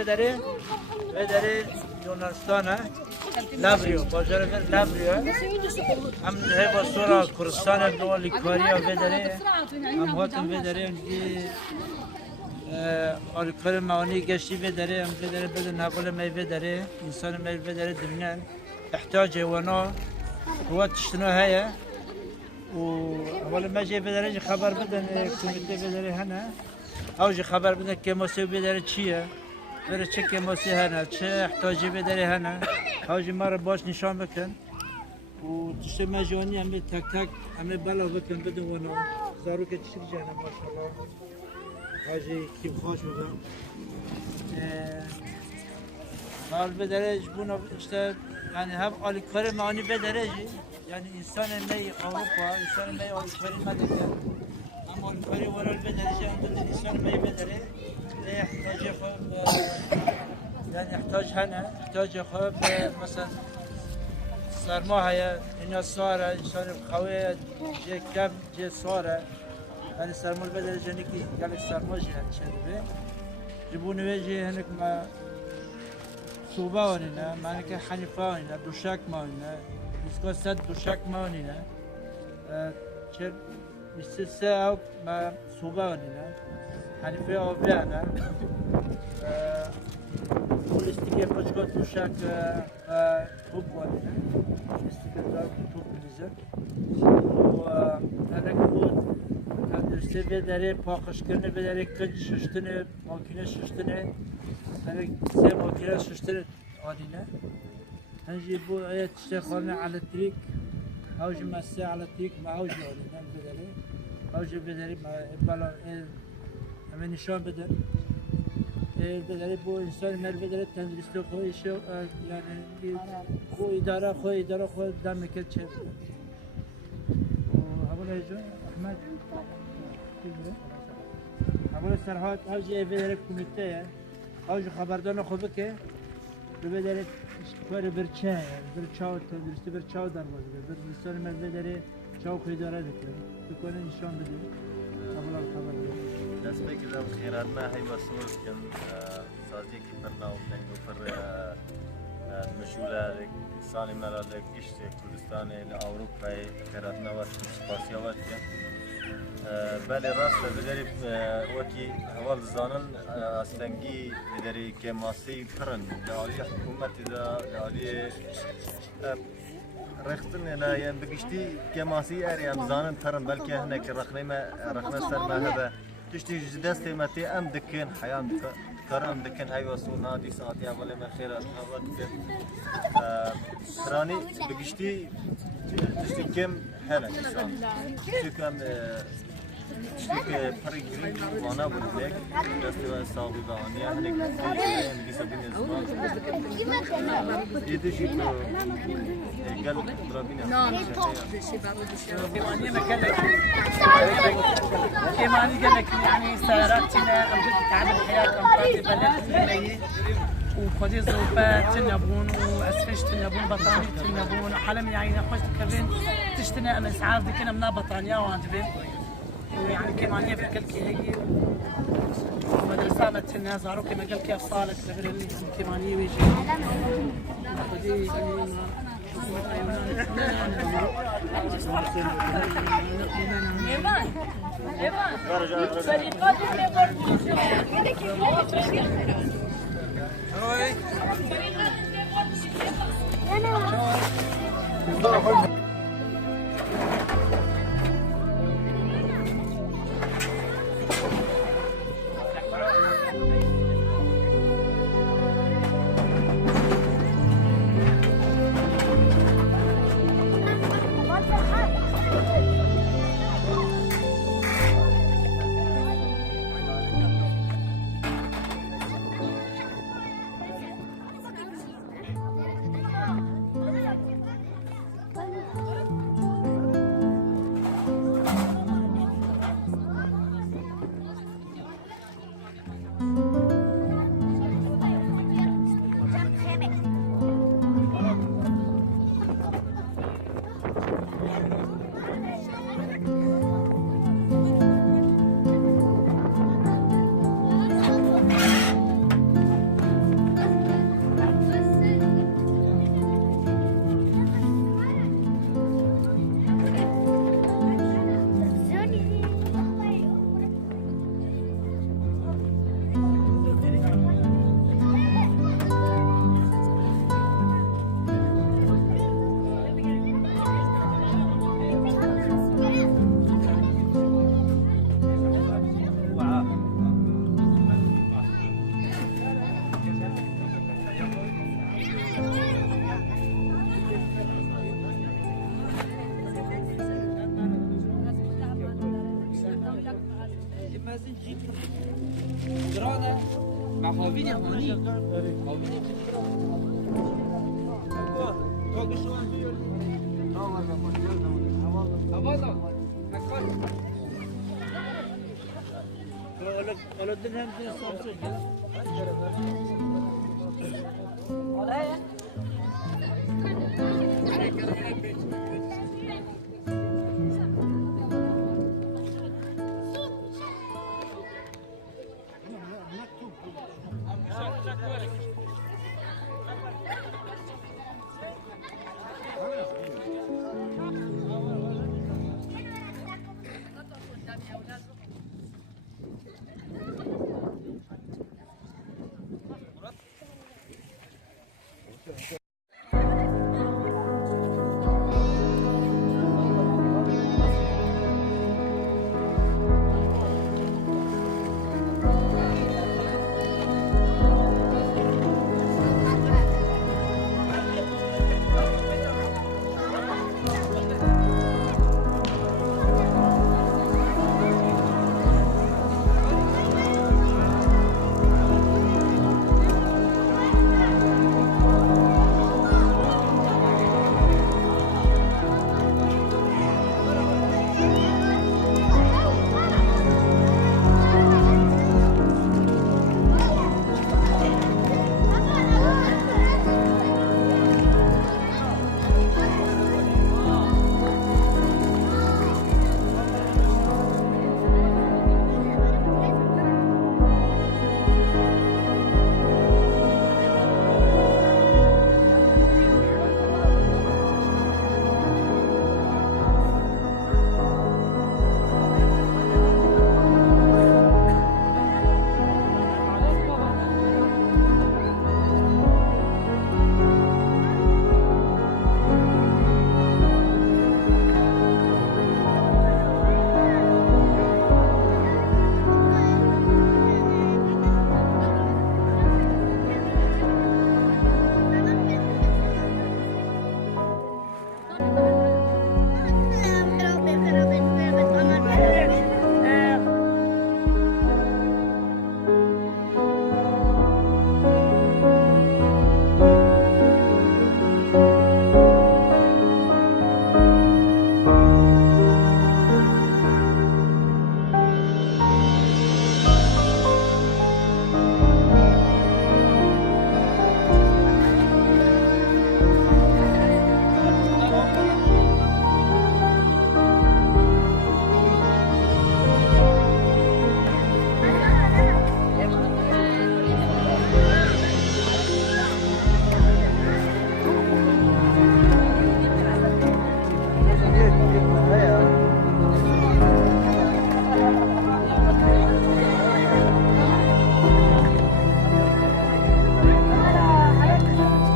بدره یونانستان لابریو بازار لابریو هم هی با سورا کردستان دوالی کاریا بدره هم هاتم بدره آلکار معانی گشتی بدره هم بدره نقل می بدره انسان می بدره دنیا احتاج ونا هو تشتنو هيا و اول ما جي بدره خبر بدن كوميتي بدره هنا او جي خبر بدن كيموسي بدره چيه بره چه كيموسي هنا چه احتاجي بدره هنا او جي مره باش نشان بكن و تشتي مجاني هم تك تك هم بلا بكن بدن ونا زارو که تشتي جانا ما شاء الله هاجي كيف خوش بكن مال بدره جبونا اشته يعني هم آلیکار معانی بدرجی یعنی انسان می اروپا انسان می آلیکاری مدرسه هم آلیکاری ورال بدرجه اندل انسان می بدره احتاج خوب يعني يحتاج هنا يحتاج خوب مثلا سرما هي هنا صار انسان خوي جي كم جي صار يعني سرما بدرجه نكي قال سرما جي هالشيء جبون وجه هناك ما صوبه ونینا معنی که حنیفه ونینا دوشک ما ونینا اسکا صد دوشک ما ونینا چه بیست او ما صوبه ونینا حنیفه آبی انا استیکه پچکا دوشک توپ ونینا استیکه دار توپ میزه و انا بود درسته بداره پاکش کرده بداره کج ششتنه ماکینه ششتنه هنگ سه ماکینه ششتنه آدینه هنجی بو آیت شخانه على تریک هاوج مسه على تریک ما هاوج آدینه بداره هاوج بداره ما بالا همه نشان بده بداره بو انسان مر بداره تندرست خویش یعنی خو اداره خو دم کرد چه و اول جون احمد اول سرحات هاوجی بداره کمیته هاوج خبردار خوبه که بداره کار برچاو تندرستی برچاو دروازه بر انسان مر بداره چاو خوی داره بکنه نشان بده اول خبر دست بگیرم خیرات ما هی واسه کن سازی کی پرنا و نگو پر مشغوله سالی مرا لگیشت کردستان اروپا خیرات ما واسه سپاسیا واسه بله راست بدری وکی اول زانن استنگی بدری که ماسی پرن دالی حکومت دالی رختن لا ين بقشتي كماسي اريام زانن ترن بلكي هناك رخنا سر ما هذا تشتي جدستي متي ام دكن حيام كرم دكن هاي وصول نادي ساعتي ولا ما خير هذا تراني بقشتي تشتي كم هلا انسان تشتي كم تشتي فريقين وانا بقولك دستي صاحبي باني هناك نجي سبين الزمان يدشي قال ضربينا نعم دشي بارو دشي كيماني ما قال لك كيماني قال لك يعني سياراتنا أم جد تعب الحياة أم قاضي بلد وخدي زوبات تنبون وأسفش تنبون بطاني تنبون حلم يعني خوش كبين تشتنا أم إسعاف دي كنا منا بطانيا وعندبين ويعني كيمانية في كل كي هي مدرسة متنا زارو كما قال كيف صالك تغير اللي كيمانية ويجي خدي Kalau dengan dia Samsung ya.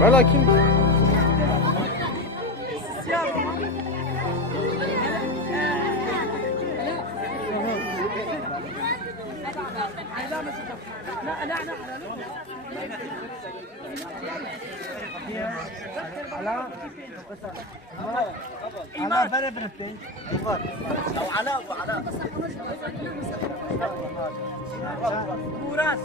ولكن أنا بلا بنتين أو علاء وعلاء موراس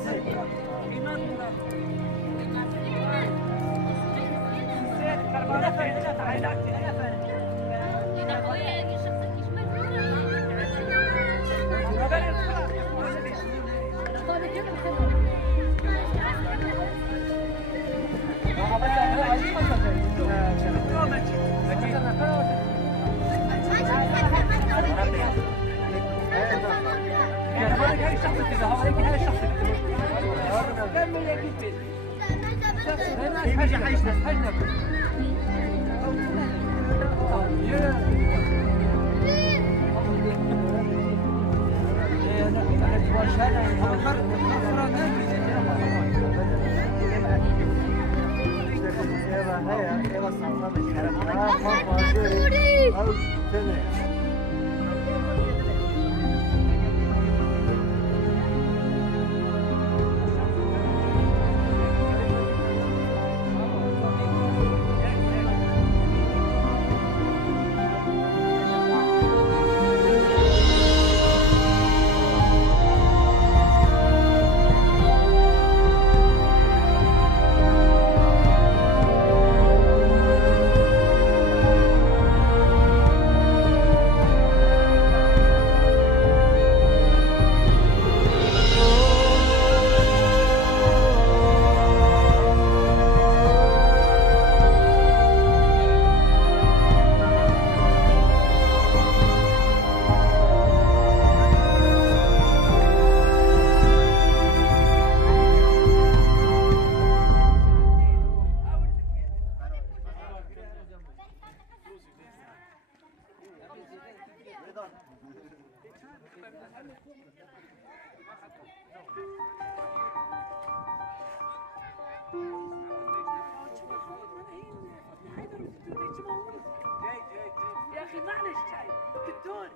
يا اخي معلش جاي الدور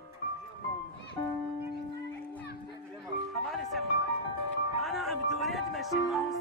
حوالي سنة انا عم دوري اتمشي معهم